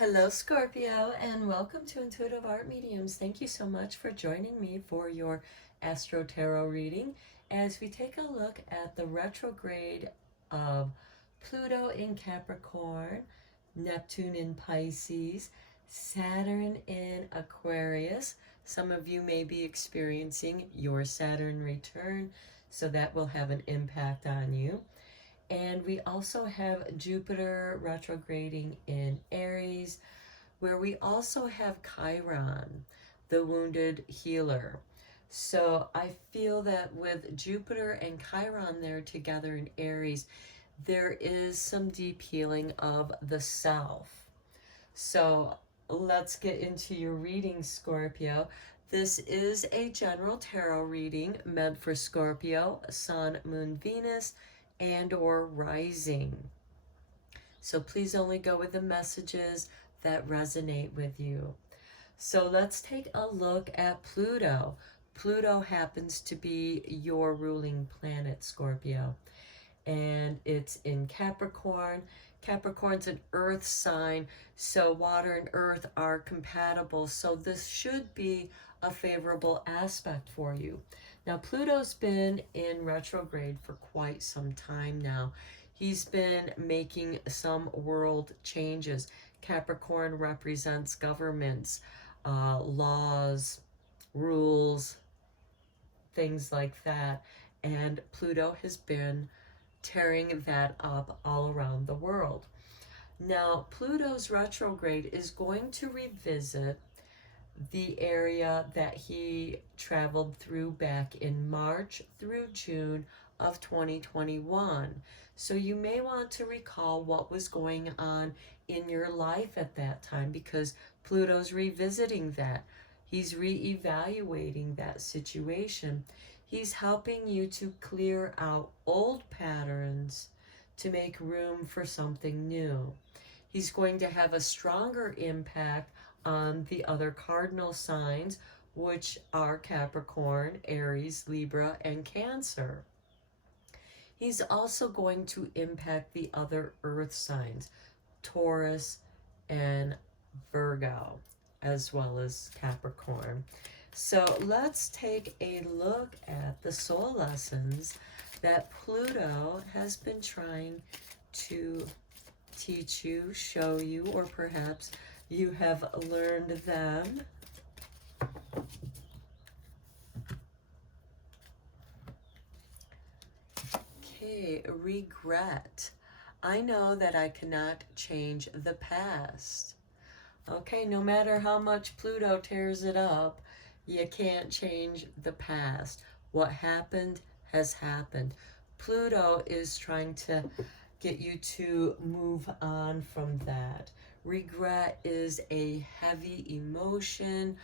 Hello, Scorpio, and welcome to Intuitive Art Mediums. Thank you so much for joining me for your Astro Tarot reading as we take a look at the retrograde of Pluto in Capricorn, Neptune in Pisces, Saturn in Aquarius. Some of you may be experiencing your Saturn return, so that will have an impact on you. And we also have Jupiter retrograding in Aries, where we also have Chiron, the wounded healer. So I feel that with Jupiter and Chiron there together in Aries, there is some deep healing of the self. So let's get into your reading, Scorpio. This is a general tarot reading meant for Scorpio, Sun, Moon, Venus, and or rising. So please only go with the messages that resonate with you. So let's take a look at Pluto. Pluto happens to be your ruling planet, Scorpio, and it's in Capricorn. Capricorn's an earth sign, so water and earth are compatible, so this should be a favorable aspect for you. Now, Pluto's been in retrograde for quite some time now. He's been making some world changes. Capricorn represents governments, laws, rules, things like that. And Pluto has been tearing that up all around the world. Now, Pluto's retrograde is going to revisit the area that he traveled through back in March through June of 2021. So you may want to recall what was going on in your life at that time, because Pluto's revisiting that. He's reevaluating that situation. He's helping you to clear out old patterns to make room for something new. He's going to have a stronger impact on the other cardinal signs, which are Capricorn, Aries, Libra, and Cancer. He's also going to impact the other earth signs, Taurus and Virgo, as well as Capricorn. So let's take a look at the soul lessons that Pluto has been trying to teach you, show you, or perhaps you have learned them. Okay, regret. I know that I cannot change the past. Okay, no matter how much Pluto tears it up, you can't change the past. What happened has happened. Pluto is trying to get you to move on from that. Regret is a heavy emotion.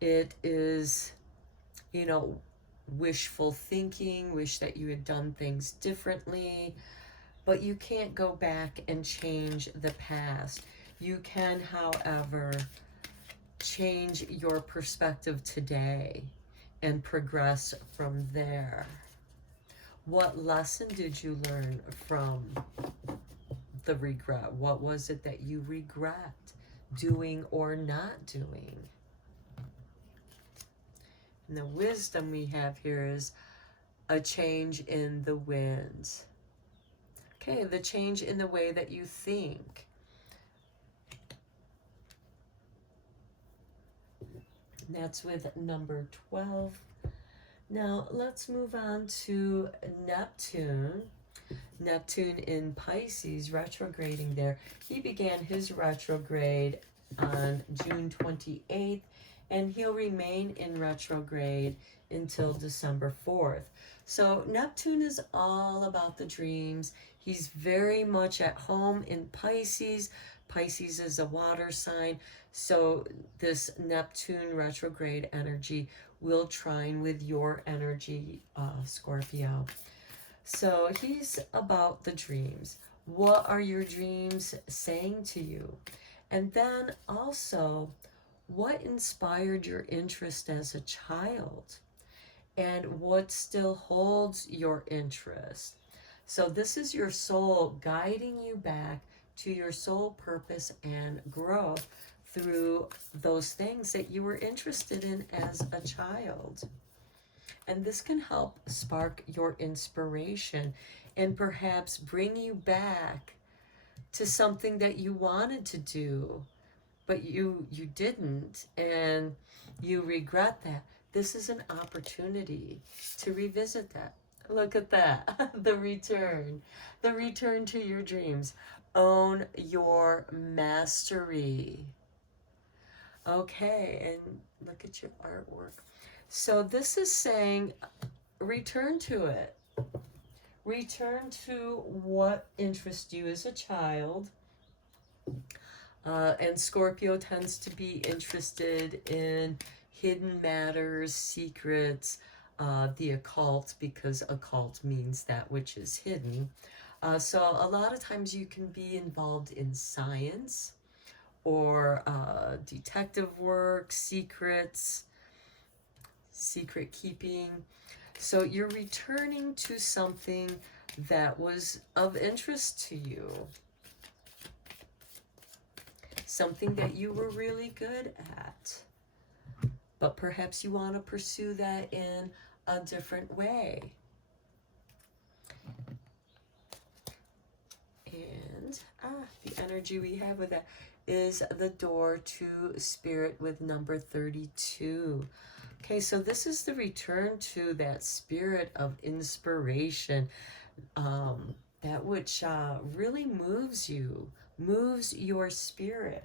It is, wishful thinking, wish that you had done things differently, but you can't go back and change the past. You can, however, change your perspective today and progress from there. What lesson did you learn from the regret? What was it that you regret doing or not doing? And the wisdom we have here is a change in the winds. Okay, the change in the way that you think. And that's with number 12. Now, let's move on to Neptune. Neptune in Pisces, retrograding there. He began his retrograde on June 28th, and he'll remain in retrograde until December 4th. So Neptune is all about the dreams. He's very much at home in Pisces. Pisces is a water sign, so this Neptune retrograde energy will trine with your energy, Scorpio. So he's about the dreams. What are your dreams saying to you? And then also, what inspired your interest as a child? And what still holds your interest? So this is your soul guiding you back to your soul purpose and growth through those things that you were interested in as a child. And this can help spark your inspiration and perhaps bring you back to something that you wanted to do, but you didn't, and you regret that. This is an opportunity to revisit that. Look at that. The return to your dreams. Own your mastery. Okay, and look at your artwork. So this is saying return to it. Return to what interests you as a child. And Scorpio tends to be interested in hidden matters, secrets, the occult, because occult means that which is hidden. So a lot of times you can be involved in science or detective work, secrets, secret keeping. So you're returning to something that was of interest to you. Something that you were really good at. But perhaps you want to pursue that in a different way. And the energy we have with that is the door to spirit with number 32. Okay, so this is the return to that spirit of inspiration, that which really moves you, moves your spirit.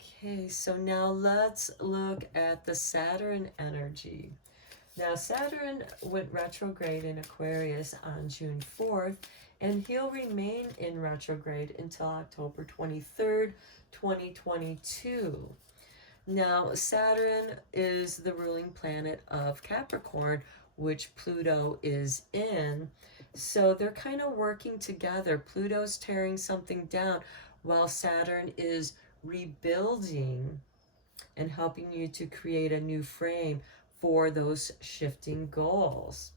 Okay, so now let's look at the Saturn energy. Now, Saturn went retrograde in Aquarius on June 4th, and he'll remain in retrograde until October 23rd, 2022. Now, Saturn is the ruling planet of Capricorn, which Pluto is in. So they're kind of working together. Pluto's tearing something down while Saturn is rebuilding and helping you to create a new frame for those shifting goals.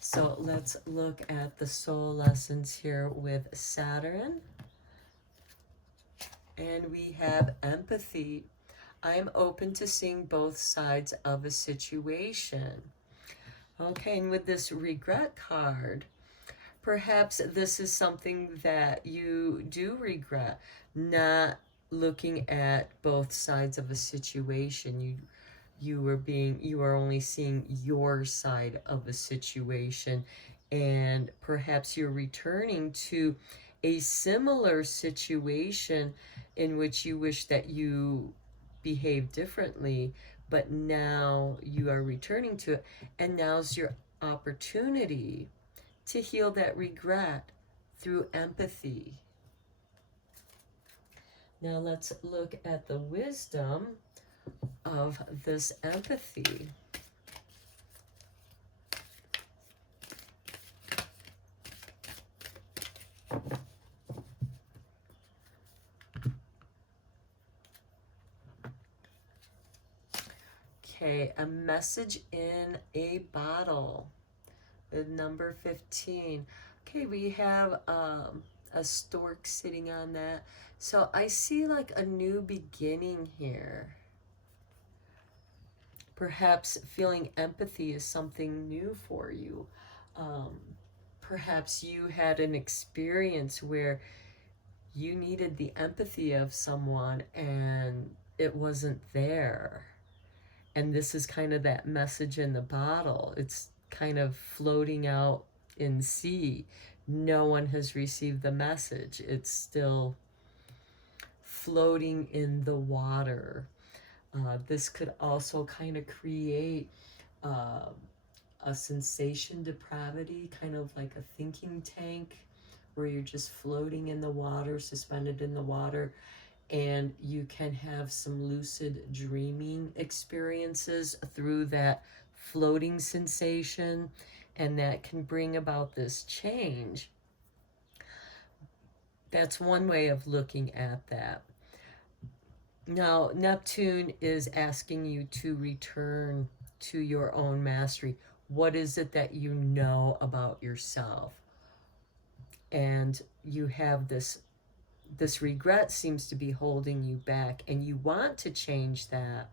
So let's look at the soul lessons here with Saturn. And we have empathy. I'm open to seeing both sides of a situation. Okay, and with this regret card, perhaps this is something that you do regret, not looking at both sides of a situation. You are only seeing your side of a situation, and perhaps you're returning to a similar situation in which you wish that you behaved differently, but now you are returning to it, and now's your opportunity to heal that regret through empathy. Now let's look at the wisdom of this empathy. Okay, a message in a bottle with number 15. Okay, we have a stork sitting on that. So I see like a new beginning here. Perhaps feeling empathy is something new for you. Perhaps you had an experience where you needed the empathy of someone and it wasn't there. And this is kind of that message in the bottle. It's kind of floating out in sea. No one has received the message. It's still floating in the water. This could also kind of create a sensation depravity, kind of like a thinking tank where you're just floating in the water, suspended in the water, and you can have some lucid dreaming experiences through that floating sensation, and that can bring about this change. That's one way of looking at that. Now, Neptune is asking you to return to your own mastery. What is it that you know about yourself? and you have this regret seems to be holding you back, and you want to change that,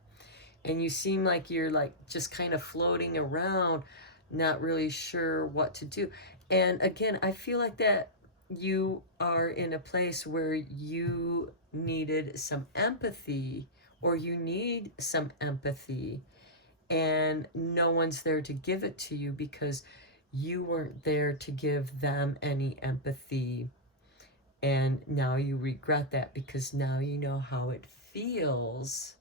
and you seem like you're like just kind of floating around, not really sure what to do. And again, I feel like that you are in a place where you needed some empathy, or you need some empathy, and no one's there to give it to you because you weren't there to give them any empathy. And now you regret that because now you know how it feels.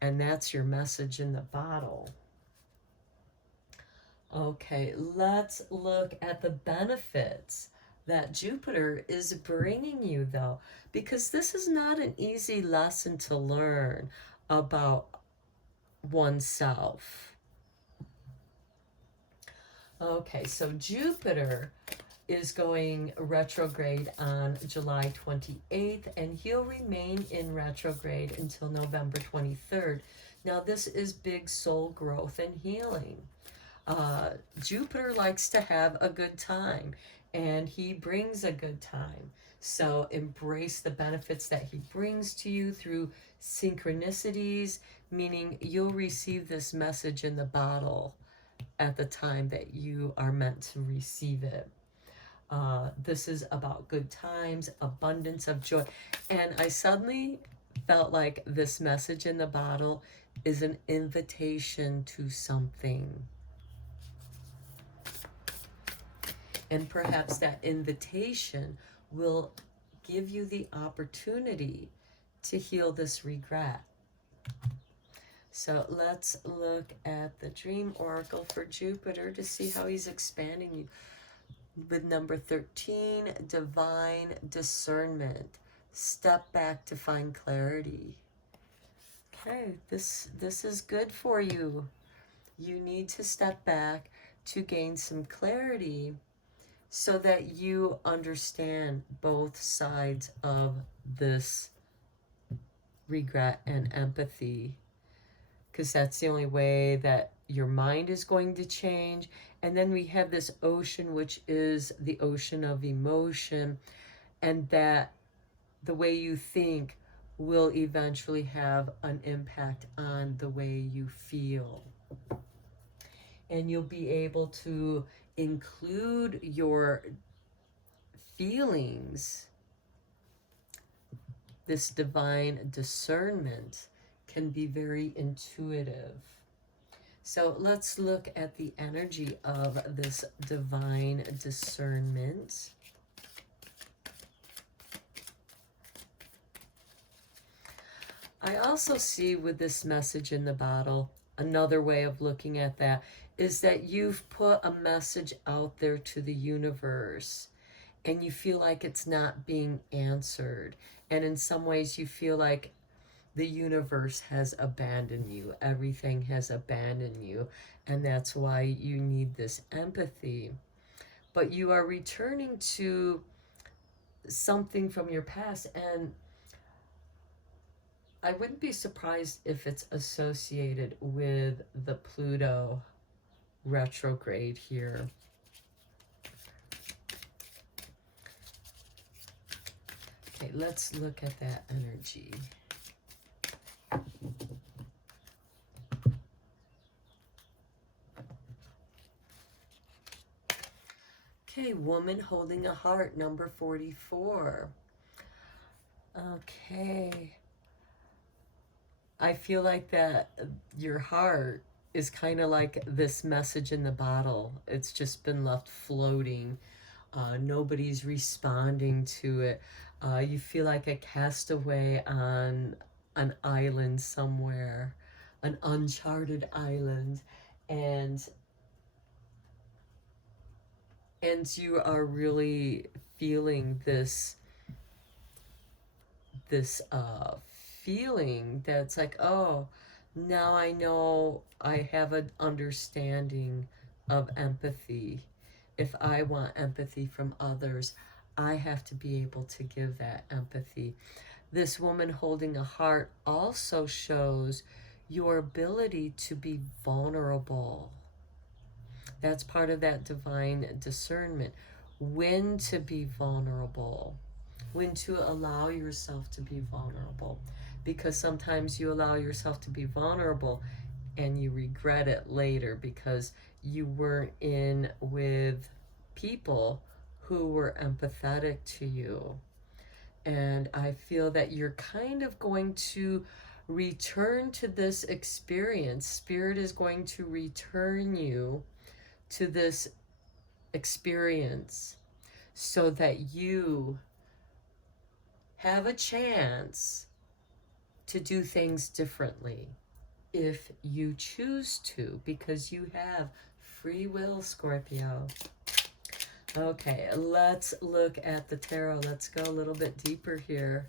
And that's your message in the bottle. Okay, let's look at the benefits that Jupiter is bringing you, though, because this is not an easy lesson to learn about oneself. Okay, so Jupiter is going retrograde on July 28th, and he'll remain in retrograde until November 23rd. Now, this is big soul growth and healing. Jupiter likes to have a good time, and he brings a good time. So embrace the benefits that he brings to you through synchronicities, meaning you'll receive this message in the bottle at the time that you are meant to receive it. This is about good times, abundance of joy. And I suddenly felt like this message in the bottle is an invitation to something. And perhaps that invitation will give you the opportunity to heal this regret. So let's look at the Dream Oracle for Jupiter to see how he's expanding you. With number 13, Divine Discernment. Step back to find clarity. Okay, this is good for you. You need to step back to gain some clarity so that you understand both sides of this regret and empathy, because that's the only way that your mind is going to change. And then we have this ocean, which is the ocean of emotion, and that the way you think will eventually have an impact on the way you feel. And you'll be able to include your feelings. This divine discernment can be very intuitive. So let's look at the energy of this divine discernment. I also see with this message in the bottle, another way of looking at that is that you've put a message out there to the universe and you feel like it's not being answered. And in some ways you feel like the universe has abandoned you. Everything has abandoned you. And that's why you need this empathy. But you are returning to something from your past, and I wouldn't be surprised if it's associated with the Pluto retrograde here. Okay, let's look at that energy. Okay, woman holding a heart, number 44. Okay. I feel like that your heart is kind of like this message in the bottle. It's just been left floating. Nobody's responding to it. You feel like a castaway on an island somewhere, an uncharted island, and you are really feeling this feeling that's like, oh, now I know I have an understanding of empathy. If I want empathy from others, I have to be able to give that empathy. This woman holding a heart also shows your ability to be vulnerable. That's part of that divine discernment, when to be vulnerable, when to allow yourself to be vulnerable. Because sometimes you allow yourself to be vulnerable and you regret it later because you weren't in with people who were empathetic to you. And I feel that you're kind of going to return to this experience. Spirit is going to return you to this experience so that you have a chance to do things differently if you choose to, because you have free will, Scorpio. Okay, let's look at the tarot. Let's go a little bit deeper here.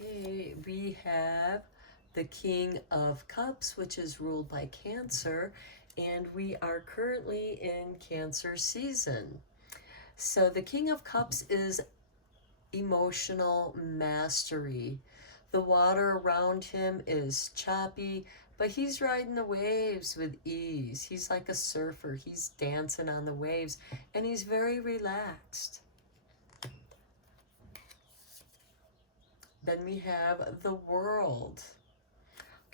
Okay, we have the King of Cups, which is ruled by Cancer, and we are currently in Cancer season. So the King of Cups is emotional mastery. The water around him is choppy, but he's riding the waves with ease. He's like a surfer. He's dancing on the waves, and he's very relaxed. Then we have the World.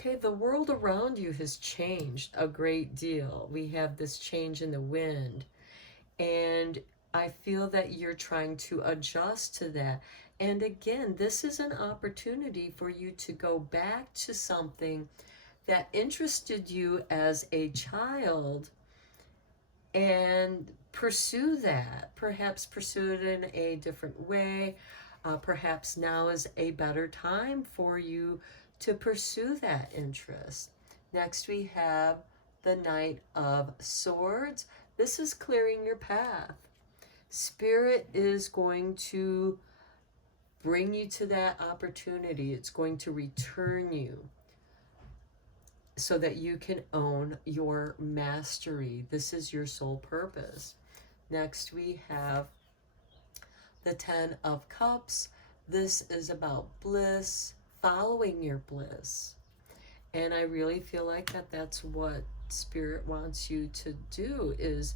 Okay, the world around you has changed a great deal. We have this change in the wind, and I feel that you're trying to adjust to that. And again, this is an opportunity for you to go back to something that interested you as a child and pursue that. Perhaps pursue it in a different way. Perhaps now is a better time for you to pursue that interest. Next, we have the Knight of Swords. This is clearing your path. Spirit is going to bring you to that opportunity. It's going to return you so that you can own your mastery. This is your sole purpose. Next, we have the Ten of Cups. This is about bliss, following your bliss. And I really feel like that's what Spirit wants you to do, is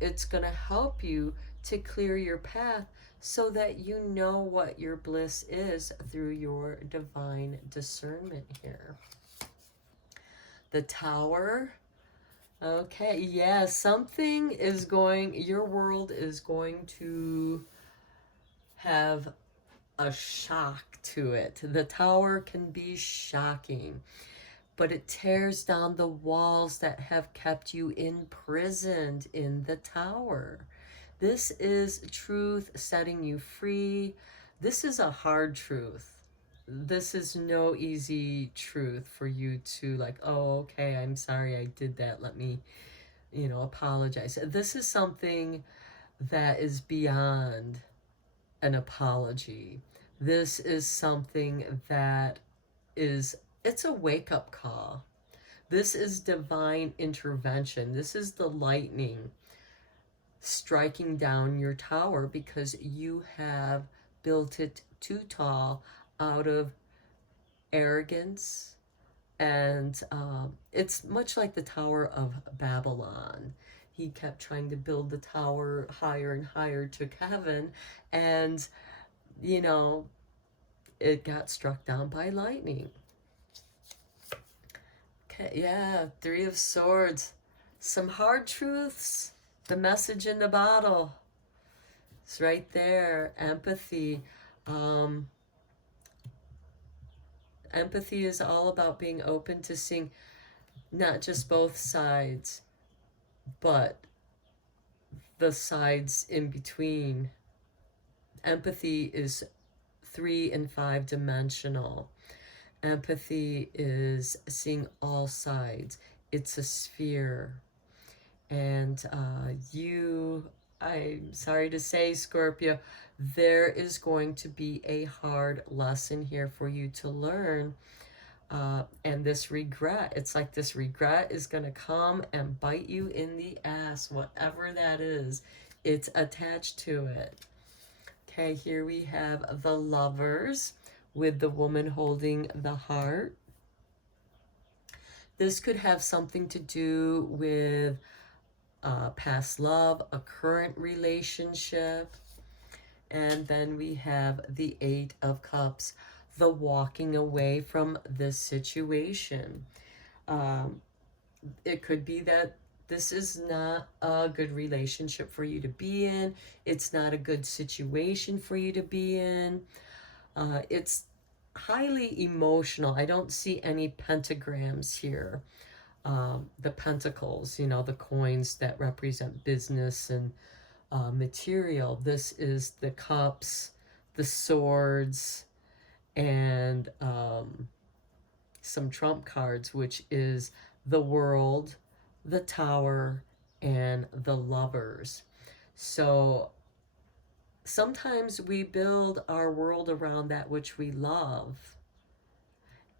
it's going to help you to clear your path so that you know what your bliss is through your divine discernment here. The Tower. Okay, yeah, something is your world is going to have a shock to it. The Tower can be shocking, but it tears down the walls that have kept you imprisoned in the Tower. This is truth setting you free. This is a hard truth. This is no easy truth for you to like, oh, okay, I'm sorry I did that. Let me, apologize. This is something that is beyond an apology. This is something that it's a wake-up call. This is divine intervention. This is the lightning striking down your tower because you have built it too tall out of arrogance. And it's much like the Tower of Babylon. He kept trying to build the tower higher and higher to heaven, and it got struck down by lightning. Okay, yeah, Three of Swords. Some hard truths. The message in the bottle. It's right there. Empathy. Empathy is all about being open to seeing not just both sides, but the sides in between. Empathy is 3 and 5 dimensional. Empathy is seeing all sides. It's a sphere. And I'm sorry to say, Scorpio, there is going to be a hard lesson here for you to learn. And this regret, it's like this regret is going to come and bite you in the ass, whatever that is. It's attached to it. Okay, here we have the Lovers, with the woman holding the heart. This could have something to do with past love, a current relationship. And then we have the Eight of Cups, the walking away from this situation. It could be that this is not a good relationship for you to be in. It's not a good situation for you to be in. It's highly emotional. I don't see any pentagrams here. The pentacles, you know, the coins that represent business and material. This is the cups, the swords, and some trump cards, which is the world, the tower, and the lovers. So sometimes we build our world around that which we love,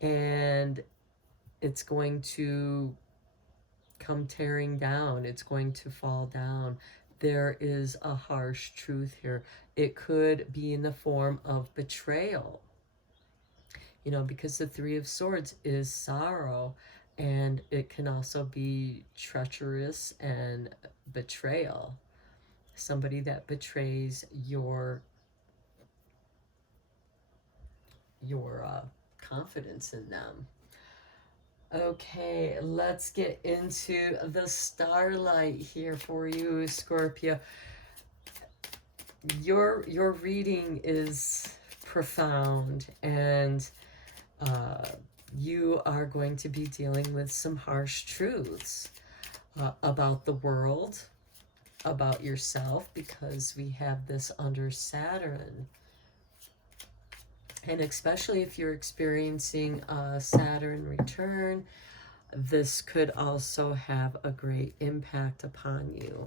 and it's going to come tearing down. It's going to fall down. There is a harsh truth here. It could be in the form of betrayal, you know, because the Three of Swords is sorrow, and it can also be treacherous and betrayal. Somebody that betrays your confidence in them. Okay, let's get into the starlight here for you, Scorpio. Your reading is profound, and you are going to be dealing with some harsh truths about the world, about yourself, because we have this under Saturn. And especially if you're experiencing a Saturn return, this could also have a great impact upon you.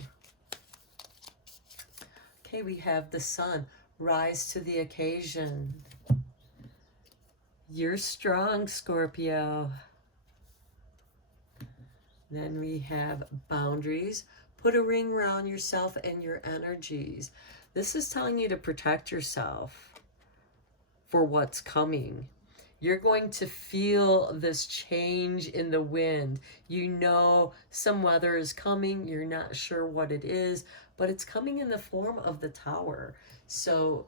Okay, we have the Sun. Rise to the occasion. You're strong, Scorpio. Then we have boundaries. Put a ring around yourself and your energies. This is telling you to protect yourself for what's coming. You're going to feel this change in the wind. You know some weather is coming. You're not sure what it is, but it's coming in the form of the Tower. So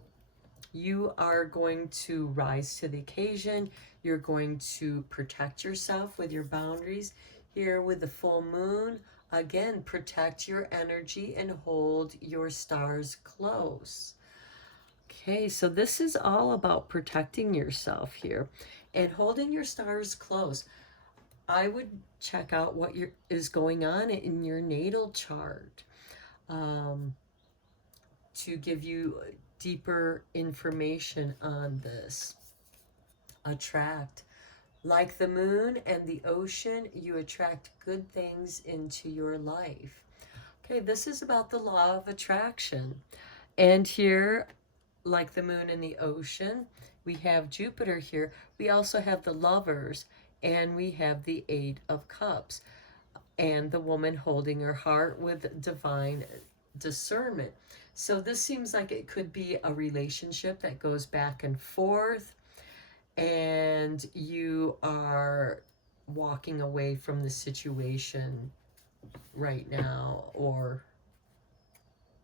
you are going to rise to the occasion. You're going to protect yourself with your boundaries. Here with the full moon, again, protect your energy and hold your stars close. Okay, so this is all about protecting yourself here and holding your stars close. I would check out what is going on in your natal chart to give you deeper information on this. Attract. Like the moon and the ocean, you attract good things into your life. Okay, this is about the law of attraction. And here, like the moon and the ocean, we have Jupiter here. We also have the lovers, and we have the Eight of Cups, and the woman holding her heart with divine discernment. So this seems like it could be a relationship that goes back and forth, and you are walking away from the situation right now or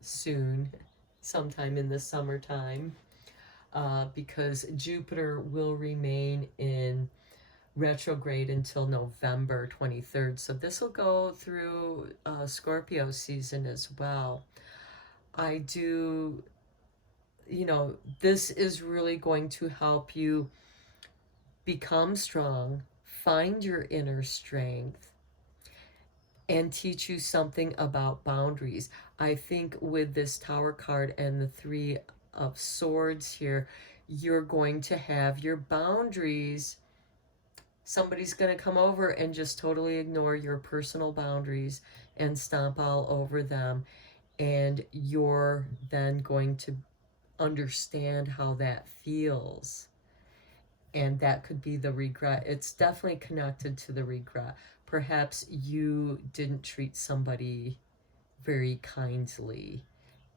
soon, sometime in the summertime, because Jupiter will remain in retrograde until November 23rd. So this will go through Scorpio season as well. I do, you know, this is really going to help you become strong, find your inner strength, and teach you something about boundaries. I think with this Tower card and the Three of Swords here, you're going to have your boundaries. Somebody's going to come over and just totally ignore your personal boundaries and stomp all over them. And you're then going to understand how that feels. And that could be the regret. It's definitely connected to the regret. Perhaps you didn't treat somebody very kindly,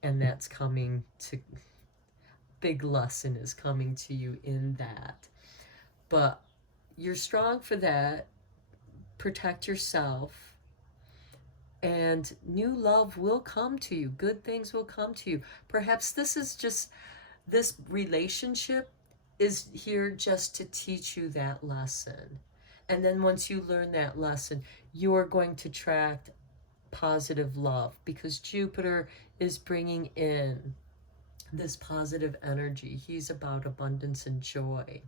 and that's coming to big lesson is coming to you in that. But you're strong for that. Protect yourself. And new love will come to you. Good things will come to you. Perhaps this relationship is here just to teach you that lesson. And then once you learn that lesson, you're going to attract positive love, because Jupiter is bringing in this positive energy. He's about abundance and joy.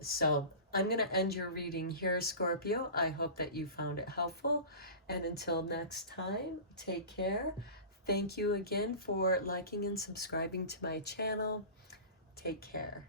So I'm going to end your reading here, Scorpio. I hope that you found it helpful. And until next time, take care. Thank you again for liking and subscribing to my channel. Take care.